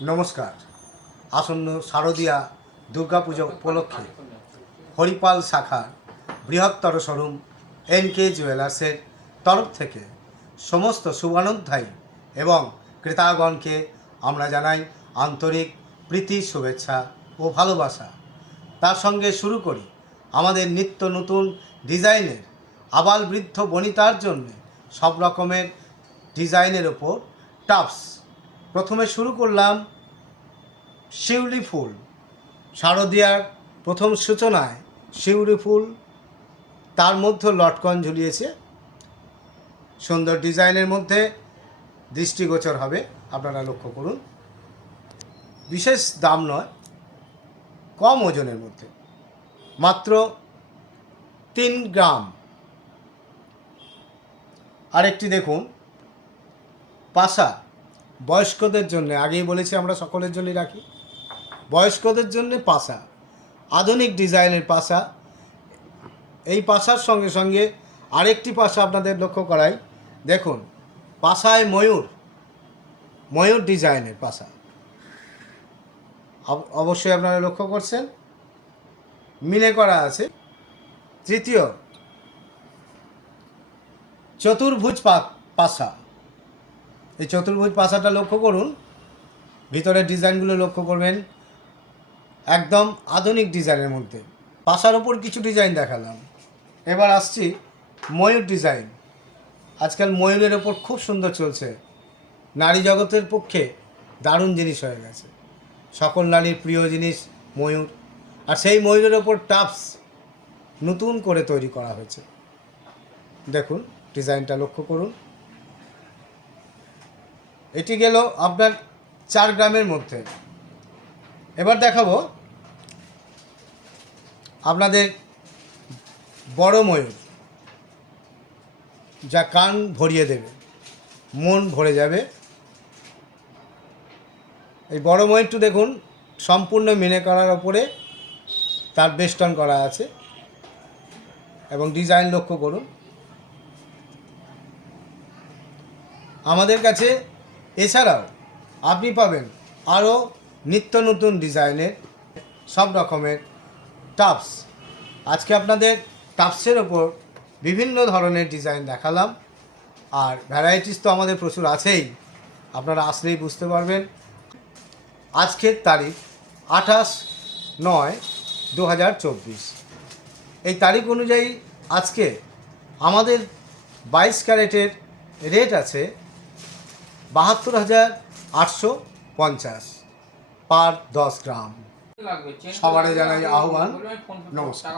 নমস্কার। আসন্ন শারদীয়া দুর্গাপুজো উপলক্ষে হরিপাল শাখার বৃহত্তর শোরুম এনকে জুয়েলার্সের তরফ থেকে সমস্ত শুভানুধ্যায়ী এবং ক্রেতাগণকে আমরা জানাই আন্তরিক প্রীতি, শুভেচ্ছা ও ভালোবাসা। তার সঙ্গে শুরু করি আমাদের নিত্য নতুন ডিজাইনের আবাল বৃদ্ধ বনিতার জন্য সব রকমের ডিজাইনের ওপর টাপস। প্রথমে শুরু করলাম শিউলি ফুল। শারদীয়ার প্রথম সূচনায় শিউলি ফুল, তার মধ্যে লটকন ঝুলিয়েছে, সুন্দর ডিজাইনের মধ্যে দৃষ্টিগোচর হবে, আপনারা লক্ষ্য করুন। বিশেষ দাম নয়, কম ওজনের মধ্যে, মাত্র 3 গ্রাম। আরেকটি দেখুন, পাশা বয়স্কদের জন্য, আগেই বলেছি আমরা সকলের জন্যই রাখি, বয়স্কদের জন্য পাশা, আধুনিক ডিজাইনের পাশা। এই পাশার সঙ্গে সঙ্গে আরেকটি পাশা আপনাদের লক্ষ্য করাই, দেখুন পাশায় ময়ূর ডিজাইনের পাশা, অবশ্যই আপনারা লক্ষ্য করছেন, মিনে করা আছে। তৃতীয় চতুর্ভুজ পাশা। এই চতুর্ভুজ পাশাটা লক্ষ্য করুন, ভিতরের ডিজাইনগুলো লক্ষ্য করবেন, একদম আধুনিক ডিজাইনের মধ্যে। পাশার ওপর কিছু ডিজাইন দেখালাম, এবার আসছি ময়ূর ডিজাইন। আজকাল ময়ূরের ওপর খুব সুন্দর চলছে, নারী জগতের পক্ষে দারুণ জিনিস হয়ে গেছে, সকল নারীর প্রিয় জিনিস ময়ূর। আর সেই ময়ূরের ওপর টাপস নতুন করে তৈরি করা হয়েছে, দেখুন ডিজাইনটা লক্ষ্য করুন। এটি গেল আপনার 4 গ্রামের মধ্যে। এবার দেখাবো আপনাদের বড় ময়ূর, যা কান ভরিয়ে দেবে, মন ভরে যাবে। এই বড় ময়ূরটি দেখুন, সম্পূর্ণ মিনে করার ওপরে তার বেষ্টন করা আছে এবং ডিজাইন লক্ষ্য করুন। আমাদের কাছে এছাড়াও আপনি পাবেন আরও নিত্য নতুন ডিজাইনের সব রকমের টাপস। আজকে আপনাদের টাপসের ওপর বিভিন্ন ধরনের ডিজাইন দেখালাম, আর ভ্যারাইটিস তো আমাদের প্রচুর আছেই, আপনারা আসলেই বুঝতে পারবেন। আজকের তারিখ 28/9/2024। এই তারিখ অনুযায়ী আজকে আমাদের 22 ক্যারেটের রেট আছে 72,850 পার 10 গ্রাম। সবারে জানাই আহ্বান, নমস্কার।